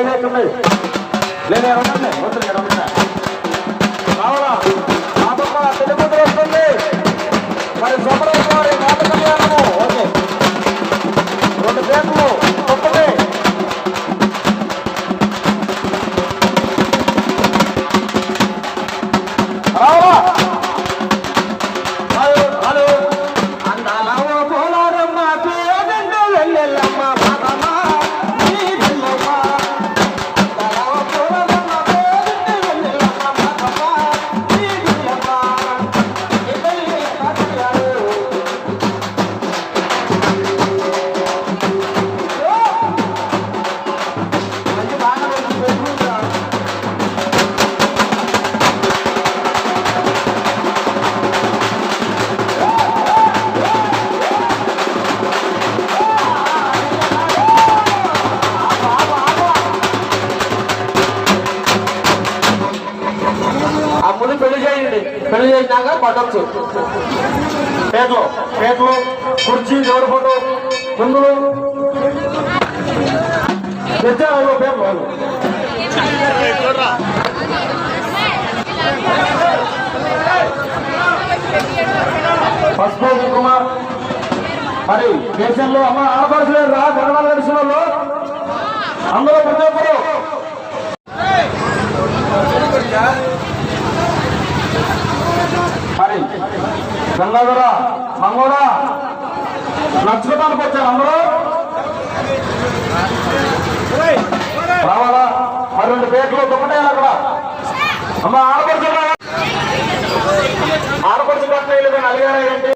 అయితే ఎక్కడండి నేను ఎక్కడండి వద్దు ఎక్కడ కావాలా నా పక్క తెలుగుతులు వస్తుంది మరి సుబ్రహ్మణ్యం వారి నాట కళ్యాణము ఓకే 2 గేట్లు తొక్కలే రావాలా పెళ్లి చేసినాక పట్టొచ్చు పేటలు కుర్చీ దేవుడి ఫోటో కుందులు తెచ్చారు పేర్లు పసుపు కుంకుమ మరి దేశంలో అమ్మ ఆడపడలేదు రా గణనాలు కలిసిన వాళ్ళు అందరూ ప్రతి ఒక్కరు మరి గంగాధర మంగోడ నచ్చుకోవడానికి వచ్చారు అందరూ రావాలా మరి 2 పేట్లు దుమ్మటాయి అక్కడ అమ్మ ఆడపడుచు పట్టలేదు అలిగారా ఏంటి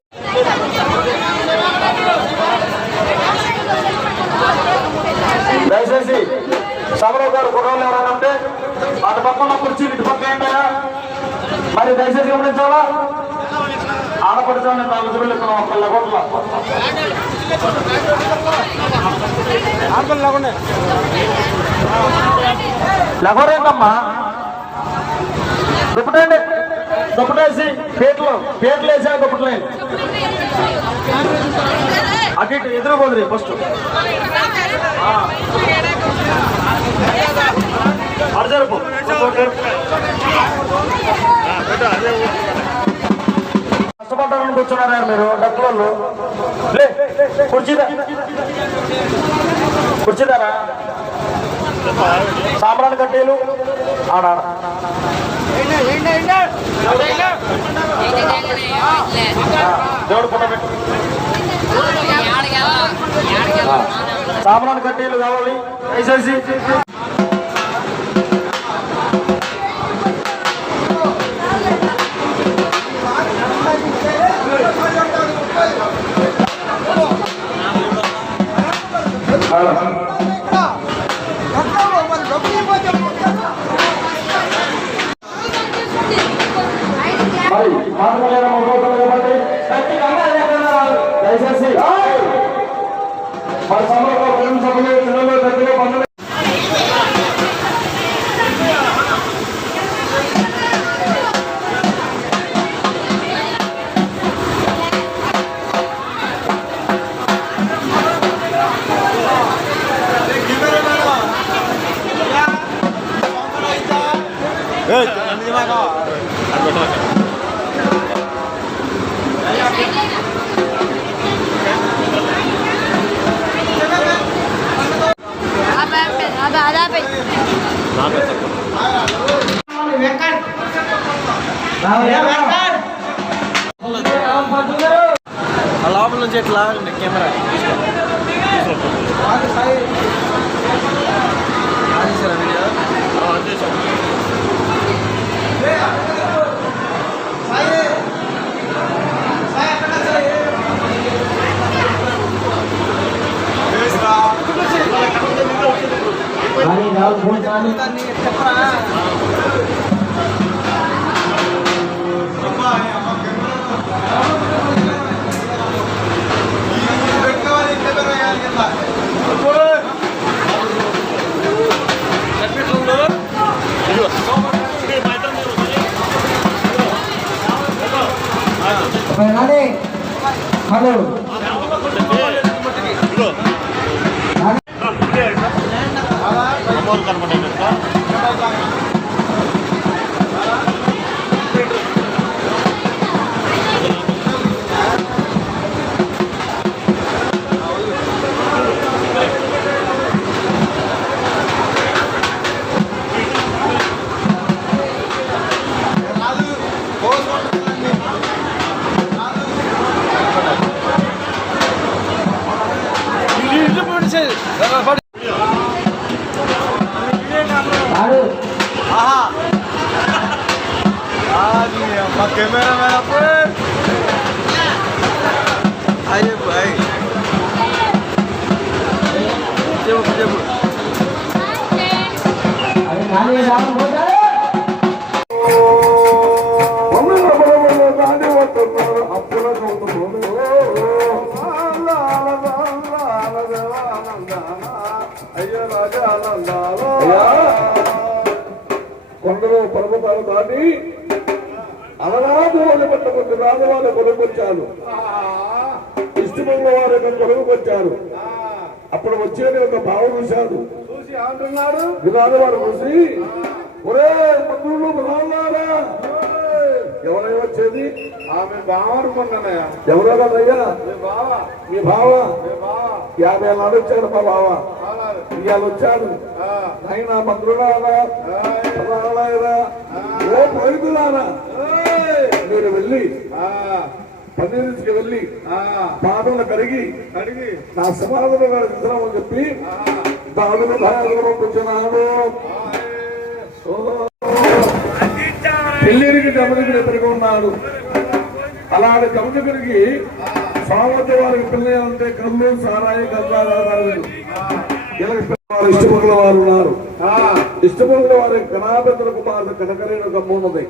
దయచేసి సభలో గారు కుర్రోళ్ళు ఎవరైనా ఉంటే అటు పక్కన కుర్చీ ఇటు పక్క ఏంటయా మరి దయచేసి గమనించాలా ఆడపడుచాలని 4 రోజులు ఇక్కడ 1 కోట్ల లగోరేంటమ్మా దుప్పటండి దుప్పటేసి పేట్లు వేసా దుప్పట్లేండి అటు ఇటు ఎదురుపోదురు ఫస్ట్ అర్జరుపు కష్టపడ్డారని కూర్చున్నారా మీరు డబ్బులు కుర్చీదారా సాంబ్రాణి కడ్డీలు ఆడ దేవుడు పుట్ట పెట్టు సాంబ్రాణి కడ్డీలు కావాలి వేసేసి దయచేసి మన సభలో పిల్లలు దగ్గర పండుగ లోపల నుంచి ఎట్లా కెమెరా హలో कैमरा मेरा पर आइए भाई కొండలు పర్వతాలు దాటి అలనాడు వాళ్ళు పట్టకొచ్చి రాజవాళ్ళు కొనుక్కొచ్చారు, ఇష్టముల వారు కొనుక్కొచ్చారు. అప్పుడు వచ్చేది ఒక భావం చూశాడు, చూసి అంటున్నాడు విరాజవాడు చూసి, ఒరే మంత్రులు విరాజారా, ఎవరైనా వచ్చేది ఆమె బావ అనుకున్నానయ్యా. ఎవరో కదయ్యా మీ బావ 50 ఏళ్ళు వచ్చాడు మా బావ, ఇవాళ వచ్చాడు అయినా మంత్రులారా ఓ పైరులారా, మీరు వెళ్ళి పన్నీరుకి వెళ్ళి పాదములు కడిగి నా సమాధానం ఇద్దరం చెప్పి దాడులు భయాలు పంపించినాడు. పెళ్లిరికి జమదగిరి ఎదురుగా ఉన్నాడు. అలాంటి జమదగిరికి సామర్థ్య వారికి పిల్లలంటే కళ్ళు సారాయి గల్లాలు ఇష్టపడిన వారు ఉన్నారు. ఇష్టపడిన వారి కళాబెద్దల కుమార్తె కనకరేణు గమ్మున్నది.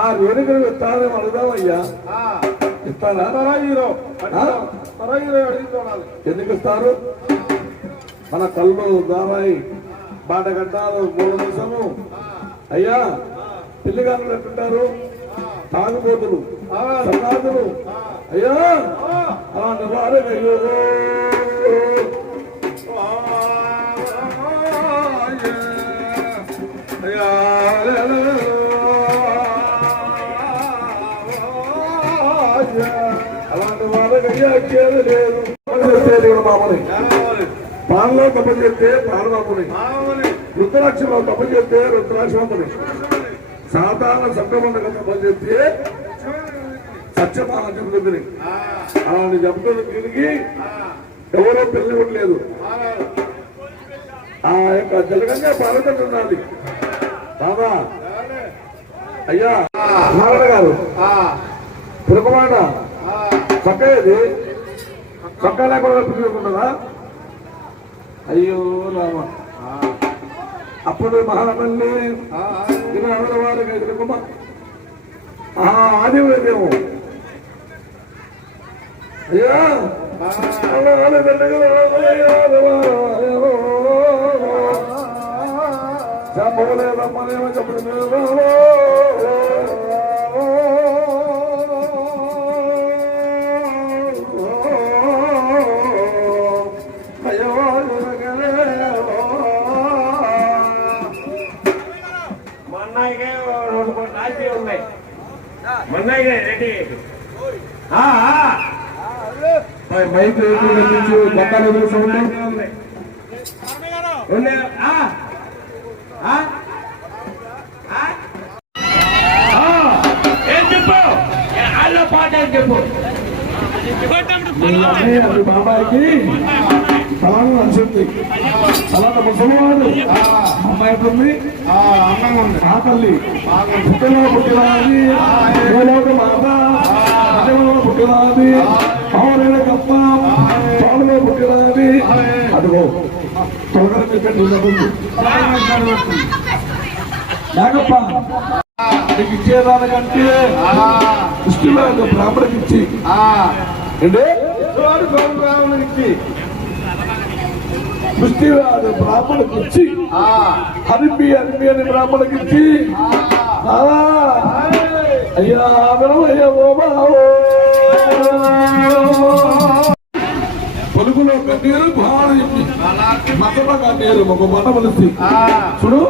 ఆ రేణుకలు ఇస్తానని అడుగుదామయ్యా, ఇస్తానా? ఎందుకు ఇస్తారు? మన కళ్ళు దారాయి బాటగడ్డాలు 3 నిమిషము అయ్యా. పిల్లిగారులు ఎట్టుంటారు? తాగుబోతులు సన్నాదులు అయ్యా. అలాంటి వారే అయ్యో అలాంటి వాళ్ళకి అయ్యా ఇచ్చేది లేదు. మామని పాలలో తప్ప చేస్తే పాలబాబుని, రుద్రాక్షలో తప్ప చేస్తే రుద్రాక్షవంతుని, సాధారణ సంక్రమణ తప్ప చేస్తే సత్యమాన జరుగుతుంది. అలాంటి జబ్బులు తిరిగి ఎవరో పెళ్లి ఉండలేదు. ఆ యొక్క జలగంగా పాల్గొంటున్నది బాబా. అయ్యా నారాయణ గారు పురకమాట పక్క ఏది పక్క లేకుండా పిలుచుకుంటుందా? అయ్యో రామ, అప్పుడు మహానల్లి వారికి ఎదుర్కొమ్మ ఆదివేదేమో అయ్యా. చెప్పలేదమ్మనేమో చెప్పలేదు. మైక్ బట్టాలు చెప్పు బాబాయికి స్థలాన్ని నచ్చింది. అలాంటి ముసలివాడు అమ్మాయి ఉంది, ఆ తల్లి పుట్టిలో పుట్టినది మాత పుట్టినది పవరైన కప్ప పాములో పుట్టినది. అదిగో తొలగరి పెట్టి లేకప్ప నీకు ఇచ్చేదానికంటే దృష్టిలో బ్రాహ్మణకి ఇచ్చి బ్రాహ్మణికి దృష్టివాడు బ్రాహ్మణకి ఇచ్చి హరిపి అని బ్రాహ్మణకి ఇచ్చి అయ్యా అయ్యా పొలుగులో కన్నీరు భావన చెప్పి మతమగా నేను ఒక మాట మనిషి చూడు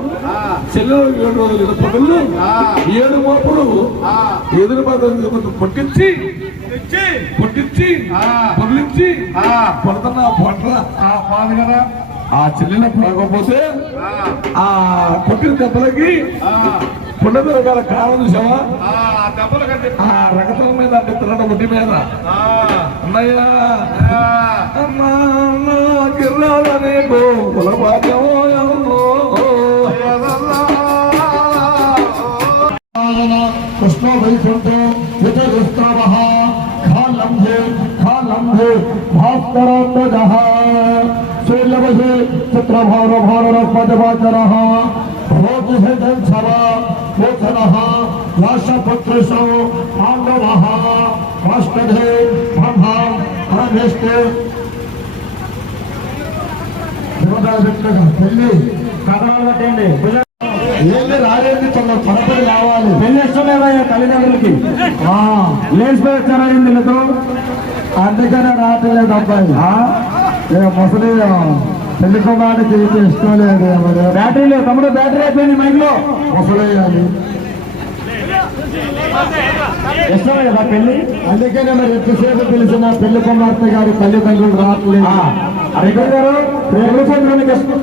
చెల్లెలు 7 రోజులు పనులు 7 మోపులు ఎదురు పట్టించి పొరలించి పడుతున్న పొట్ల పాదు కదా ఆ చెల్లెల పడకపోతే ఆ కొట్టిన దెబ్బలకి పుండదర గారి కాలం చూసావా ఆ రకతం మీద తిరగడం ఒడ్డి మీద అన్నయ్యా గిర్రాలనే కుల భాగ్యమో కృష్ణ వైకుంఠ వితరుస్తావః ఖాలంభే భాస్కరాంబజః శైలవహే చిత్రభార భారరపదవాచరః భోగిహే దంసవ మోచనః రాషపుత్రసో పాండవః వాష్టధే బ్రహ్మ పరమేష్ఠే పెళ్లి కథలు కట్టండి ఏమి రాలేదు త్వరపడి రావాలి పెళ్లి ఇష్టమేదా తల్లిదండ్రులకి లేచిపోయి వచ్చారా వీళ్ళతో అందుకనే రావట్లేదు అబ్బాయి ముసలి పెళ్లి కుమారుడికి ఇష్టం లేదు బ్యాటరీ లేదు తమ్ముడు బ్యాటరీ అయిపోయింది మైక్ లో ముసలి అది ఇష్టమే కదా పెళ్లి అందుకనే మరి ఎంతసేపు తెలిసిన పెళ్లి కుమార్తె గారి తల్లిదండ్రులు రావట్లేదు అరెడ్డి గారు పెళ్లి కుమారుడికి ఇష్టం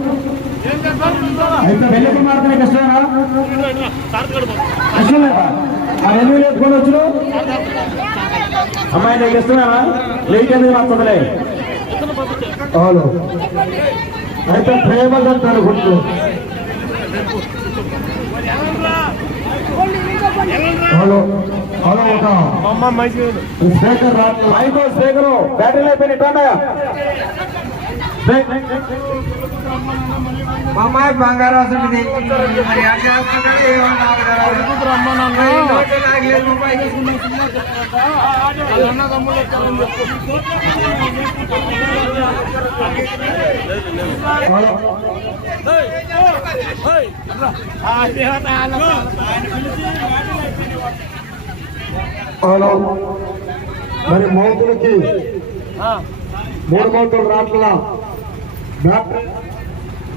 అయితే పెళ్లి కుమార్తెనికి ఇష్టమేనా ఇష్టం లేదా ఆ 8 వేసుకొని వచ్చు అమ్మాయి నీకు ఇష్టమేనా లేట్ ఎందుకు నచ్చదులే అవును అయితే ప్రేమగా అనుకుంటూ హలో హలో ఒక స్పీకర్ రాదు మైకో స్పీకరు బ్యాటరీలు అయిపోయినాయి ఇట్లా మా అమ్మాయి బంగారం వస్తుంది మరి ఏం చేస్తున్నాడు హలో మరి మౌతులకి 3 మౌతులు రాట్లా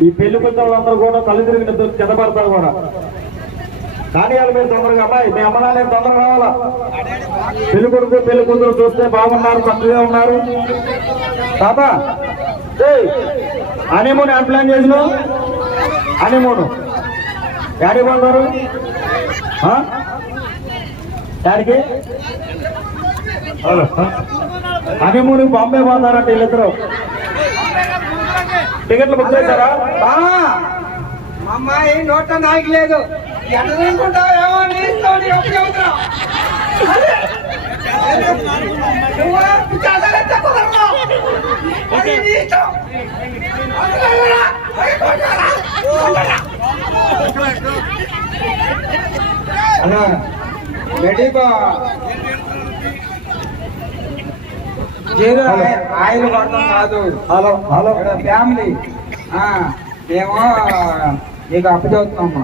ఈ పెళ్లి పిల్లలందరూ కూడా తల్లి తిరిగిన చెదపడతారు కూడా కానీ వాళ్ళ మీరు తొందరగా అమ్మాయి మీ అమ్మనాలే తొందరగా రావాలా పెళ్లి కొడుకు పెళ్లి కూతురు చూస్తే బాగున్నారు చక్కగా ఉన్నారు తాత హనీమూన్ ఏం ప్లాన్ చేసినావు హనీమూన్ డాడీ పోతారు డాడీకి హనీమూన్ బాంబే పోతారంటే వీళ్ళిద్దరు టికెట్లు బుక్ చేశారా మా అమ్మాయి నోట నాయకలేదు ఎట్లా తీసుకుంటావేమో నీ ఇష్టం, నీ ఒక్క చెబుతున్నా. నువ్వు పిచ్చాసాలంటే కుదరదు. అది నీ ఇష్టం. అందుకని అలా రెడీ బా జీరో ఆయిల్ పడతాం కాదు. హలో హలో ఫ్యామిలీ మేము నీకు అప్పచెబుతున్నాము.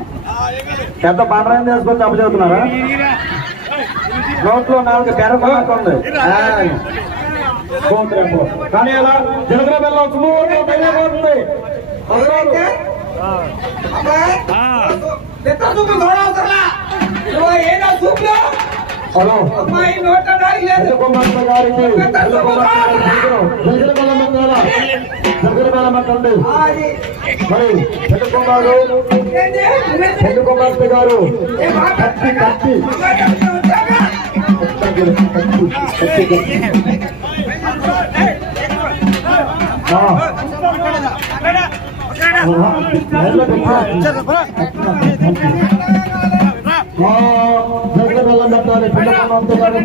పెద్ద బండరాయం తీసుకొచ్చి అప్పచెబుతున్నారా? నోట్లో 4 పెరగొంది కానీ అలా జనగల బెల్లం పోతుంది. హలో అమ్మాయి నోట నాయకలేదు. గారికి జనగల బెల్లం పెట్టారా? జనగల బెల్లం పెట్టండి. మరి పెద్ద కుమారుడు పెద్ద కుమార్తె గారు కత్తి కత్తి జగడ బెల్లం పెట్టాలి. పెద్ద కుమార్తె గారు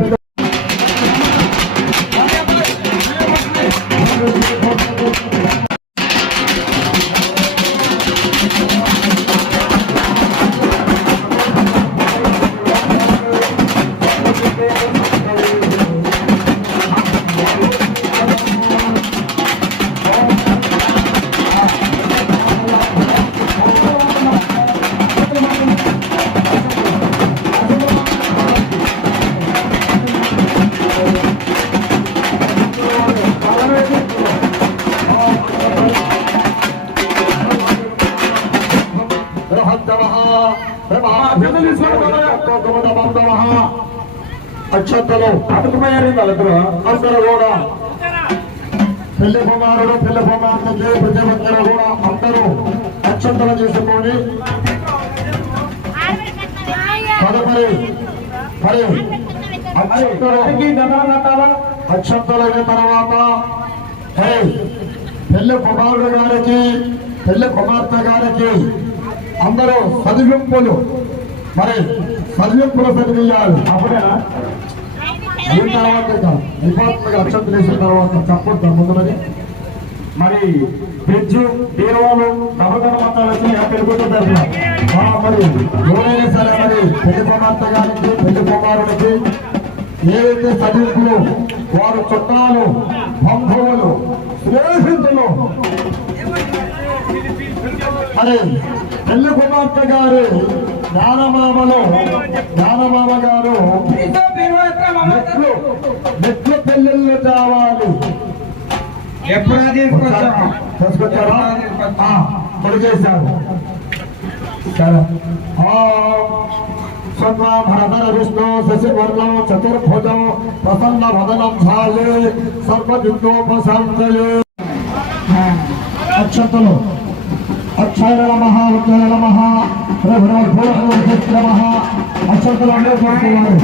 అక్షతలు అటుకుపోయారు వాళ్ళిద్దరు. అందరూ కూడా పెళ్లి కుమారుడు పెళ్లి కుమార్తె ప్రతి ఒక్కరు కూడా అందరూ అక్షతలు చేసుకొని తదుపరి మరి అందరికీ దండలు కట్టాలా? అక్షతలు అయిన తర్వాత మరి పెళ్లి కుమారుడు గారికి పెళ్లి కుమార్తె గారికి అందరూ చదివింపులు మరి చదివింపులు చదివియాలి. అప్పుడేనా? దీని తర్వాత నిపాత్మక అక్షతలు వేసిన తర్వాత చెప్పొద్దాం ముందుమని మరి ఫ్రిడ్జ్ బీరువాలు నవదన మొత్తాలు వచ్చి పెరుగుతుంటారు. మరి ఎవరైనా సరే మరి పెళ్లి కుమార్తె గారికి పెళ్లి కుమారుడికి ఏవైతే చదివింపులు వారు చుట్టాలు బంధువులు స్నేహితులు మరి పెళ్లి కుమార్తె గారు జ్ఞానమామ గారు మెట్లు పెళ్లిళ్ళు కావాలి. ఎప్పుడు తీసుకొచ్చాము తీసుకొచ్చారా? పొడిగేశారు. సరే భరధర విష్ణు శశివర్ణం చతుర్భుజం ప్రసన్న వదనం ఛాయే సర్వజిందోపశాంతయే. అక్షతలు అక్షయ నమః ఉజ్జయ నమః నమః అక్షతలు అందరూ కోరుకున్నారు.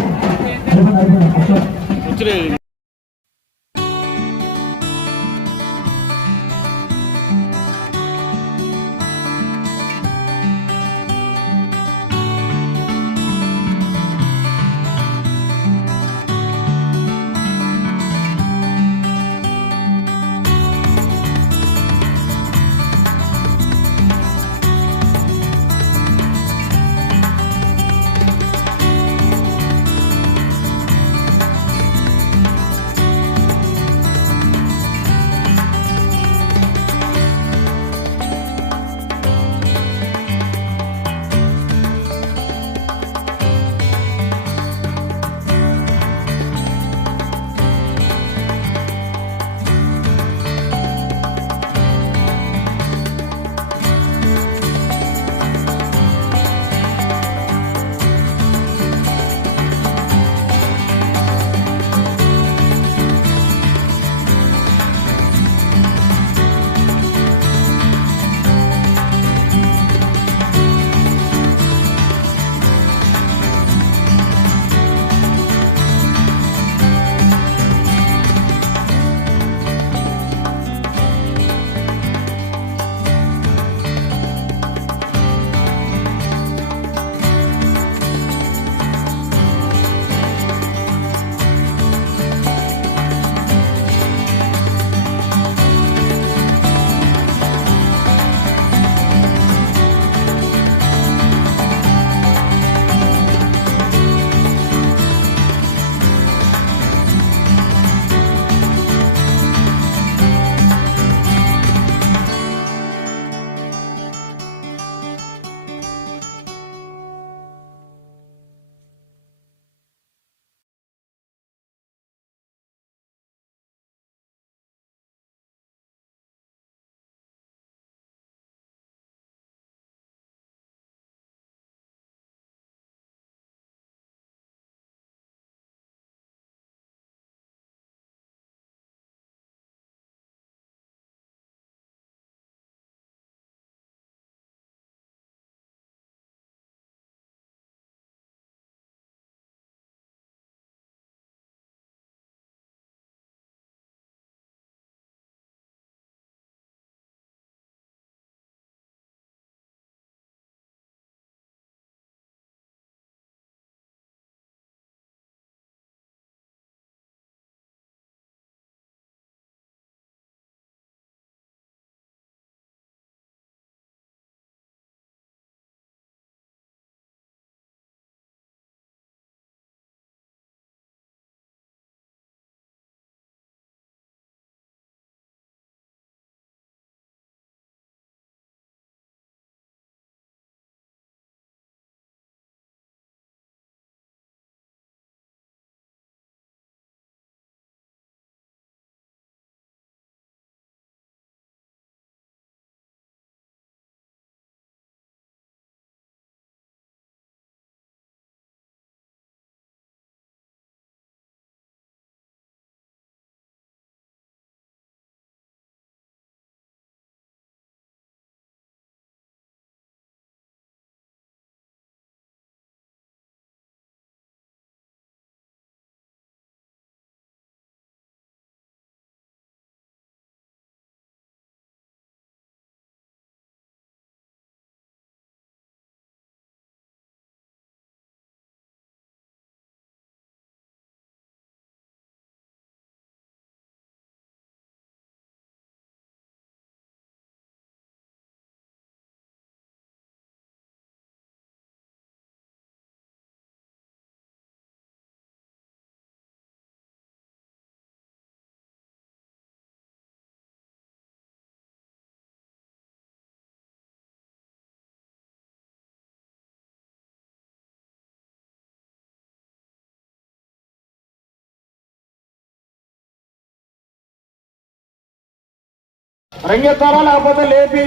రంగెత్తారా లేకపోతే లేపి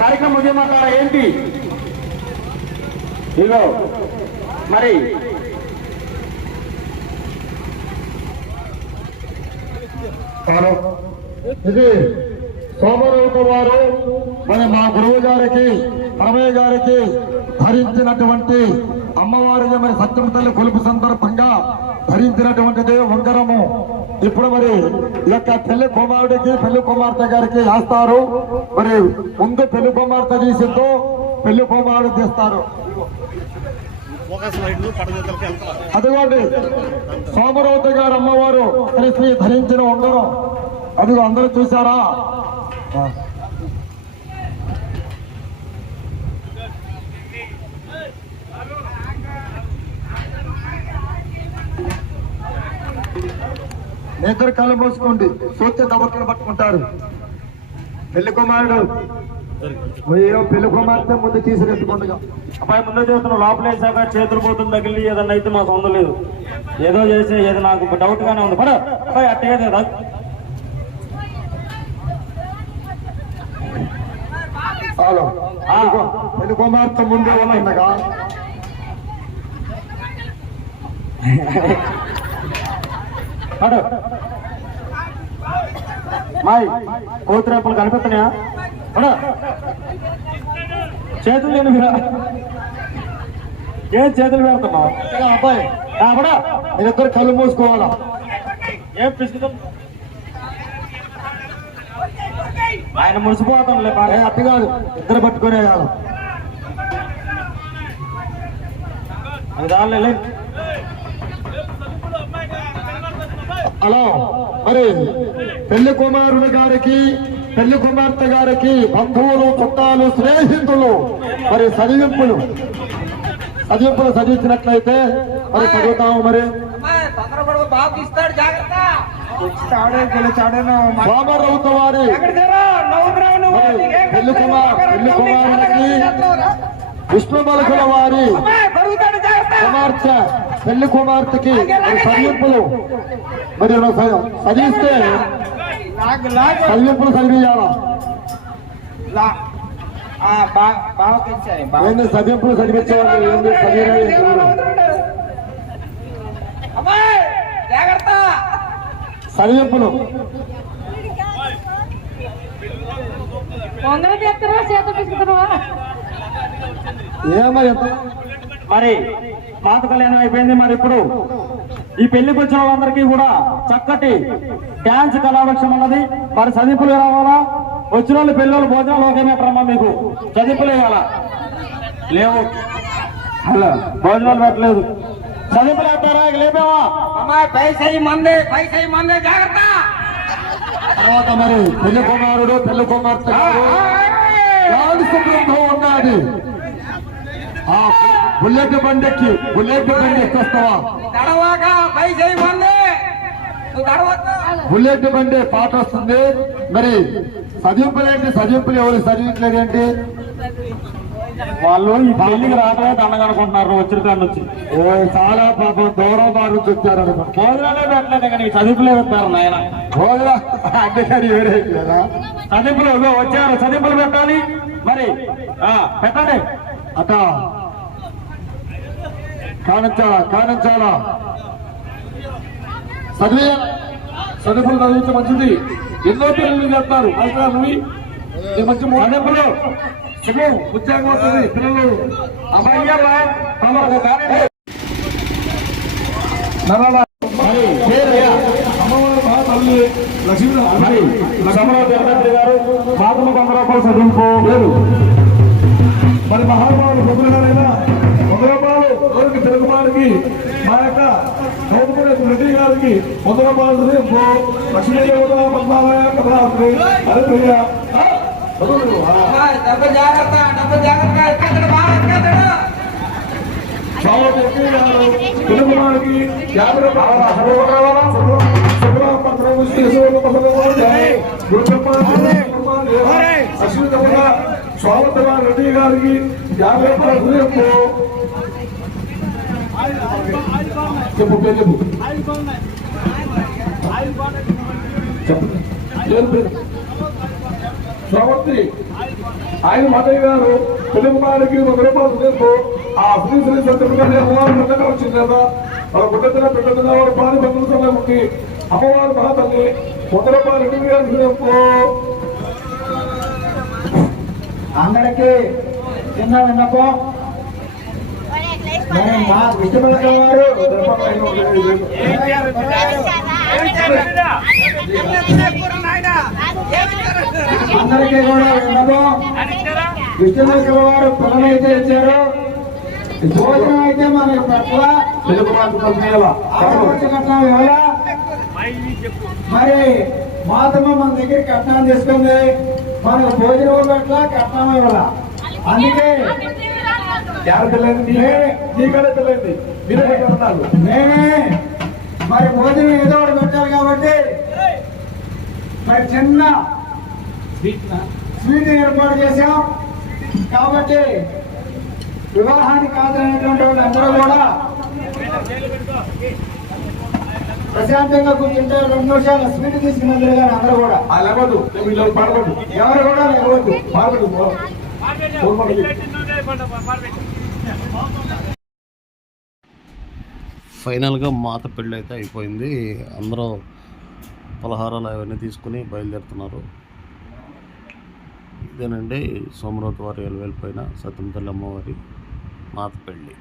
కార్యక్రమం ముగియమంటారా ఏంటి? ఇగో మరి ఇది సోమరూప వారు మరి మా గురువు గారికి రమయ్య గారికి ధరించినటువంటి అమ్మవారికి మరి సత్యం తల్లి కొలుపు సందర్భంగా ధరించినటువంటిది ఉంగరము. ఇప్పుడు మరి ఈ యొక్క పెళ్లి కుమారుడికి పెళ్లి కుమార్తె గారికి వేస్తారు. మరి ముందు పెళ్లి కుమార్తె తీసిందో పెళ్లి కుమారుడు తీస్తారు. అదిగోండి సోమరవతి గారు అమ్మవారు కలిసి ధరించిన ఉంగరం. అదిగో అందరూ చూసారా? నిద్ర కళ్ళు మూసుకోండి, సూత్య దబక్కలు పట్టుకుంటారు. పెళ్లి కుమారుడు పెళ్లి కుమార్తె ముందు తీసుకెట్టుకుండగా అబ్బాయి ముందే చేస్తున్నావు, లోపల వేసాక చేతులు పోతుంది తగిలి ఏదన్నా అయితే మాకు సొంతం లేదు. ఏదో చేసే ఏదో నాకు డౌట్ గానే ఉంది. పడ అబ్బాయి అట్టగా కదా పెళ్లి కుమార్తె ముందే ఉండగా మాయ్ కోతిరేపులు కనిపిస్తున్నాయా? చేతులు లేని ఏం చేతులు పెడుతున్నావు అబ్బాయి? మీరిద్దరు కళ్ళు మూసుకోవాలా? ఏం పిసుకుతాం? ఆయన మురిసిపోతాంలే. అట్టు కాదు, ఇద్దరు పట్టుకునే కాదు. అది రాలే. హలో, మరి పెళ్లి కుమారుడు గారికి పెళ్లి కుమార్తె గారికి బంధువులు చుట్టాలు స్నేహితులు మరి చదివింపులు చదివించినట్లయితే మరి చదువుతాము. మరి బాబు ఇస్తాడు, జాగ్రత్త. సోమరవత వారి పెళ్లి కుమారుడికి విష్ణు మలకుల వారి కుమార్తె పెళ్లి కుమార్తెకి చదివింపులు మరి చదివిస్తే చదివింపులు చదివియాలా? ఏంటి చదివింపులు చదివించేవాళ్ళు? ఏంటి చదివింపులు? ఏమయ్య మరి మాత కళ్యాణం అయిపోయింది. మరి ఇప్పుడు ఈ పెళ్లికి వచ్చిన వాళ్ళందరికీ కూడా చక్కటి డ్యాన్స్ కళావృక్షం ఉన్నది. మరి చదింపులు రావాలా? వచ్చిన వాళ్ళు పెళ్ళోళ్ళు భోజనాలు ఓకేమేటమ్మా? మీకు చదింపులు ఇవ్వాలా? లేవు, అలా భోజనాలు పెట్టలేదు. చదింపులు వేస్తారా? లేపేవా? మందే జాగ్రత్త. తర్వాత మరి పెళ్లి కుమారుడు పెళ్లి కుమార్తె ఉన్నది. ఆ బుల్లెట్ బండి ఎక్కొస్తావా? బుల్లెట్ బండి పాట వస్తుంది. మరి చదివింపులేంటి? చదివింపులు ఎవరు చదివించలేదేంటి? వాళ్ళు ఈ పెళ్లికి రావడమే దండగనుకుంటున్నారు. వచ్చిన కాడ నుంచి చాలా పాపం దూరం బారు చూస్తారు. భోజనాలే పెట్టలేదు కానీ చదింపులే పెట్టారు నాయన. భోజనం అడ్డగారి వేరేదా? చదింపులు వచ్చారు, చదింపులు పెట్టాలి. మరి పెట్టండి. అట కానించాలా? చదువులు చదివించే మంచిది. ఎన్నో పిల్లలు చేస్తారు. మంచి చదింపులు ఉద్యోగం అవుతుంది. పిల్లలు తల్లి లక్ష్మీ గారు మాతృ 100 రూపాయలు చదింపు లేదు. మరి మహానుభావులు ప్రజలైనా 100 రూపాయలు రోజుకి తెలుగువారికి మా యొక్క గౌతమ రెడ్డి గారికి 100 రూపాయలు చదింపు. లక్ష్మీ దేవత పద్మాలయ కథాత్రి హరిప్రియ తెలుగువారికి 50 రూపాయలు స్వాగత రెడ్డి గారికి 50 రూపాయలు చెప్పు చెప్పు ప్రవృత్తి ఆయన మాతయ్య గారు తెలుగు వారికి 100 రూపాయలు తెలుపు ఆ శ్రీ శ్రీ సత్యప్రకాశ అమ్మవారు మెల్లగా వచ్చింది కదా వాళ్ళ గుడ్డతిన పెట్టదిన వారు పాని బంధువుల సమయంకి అమ్మవారు మహాతల్లి 100 రూపాయలు 2,000 తెలుపు అందరికీ చిన్న విన్నపం మా విష్ణుపలక వారు అందరికీ కూడా విన్నపం విష్ణుపలక వారు పిల్లలైతే ఇచ్చారు భోజనం అయితే మనకి పట్ల కట్నం ఇవ్వాలా మరి మాతమ్మ మన దగ్గర కట్నం తీసుకుంది మనకు భోజనం పట్ల కట్నం ఇవ్వాలా అందుకే మేమే మరి భోజనం ఏదో ఒకటి పెట్టాలి కాబట్టి మరి చిన్న స్వీట్ ఏర్పాటు చేశాం కాబట్టి వివాహానికి హాజరైనటువంటి వాళ్ళందరూ కూడా ప్రశాంతంగా కూర్చుంటే 2 నిమిషాలు స్వీట్ తీసుకున్నది కానీ అందరూ కూడా లేవద్దు ఎవరు కూడా లేవద్దు ఫైనల్గా మాత పెళ్ళి అయితే అయిపోయింది. అందరూ పలహారాలు అవన్నీ తీసుకుని బయలుదేరుతున్నారు. ఇదేనండి సోమరవతి వారి ఎలువెళ్ళిపోయిన సత్యమతల్లి అమ్మవారి మాత పెళ్ళి.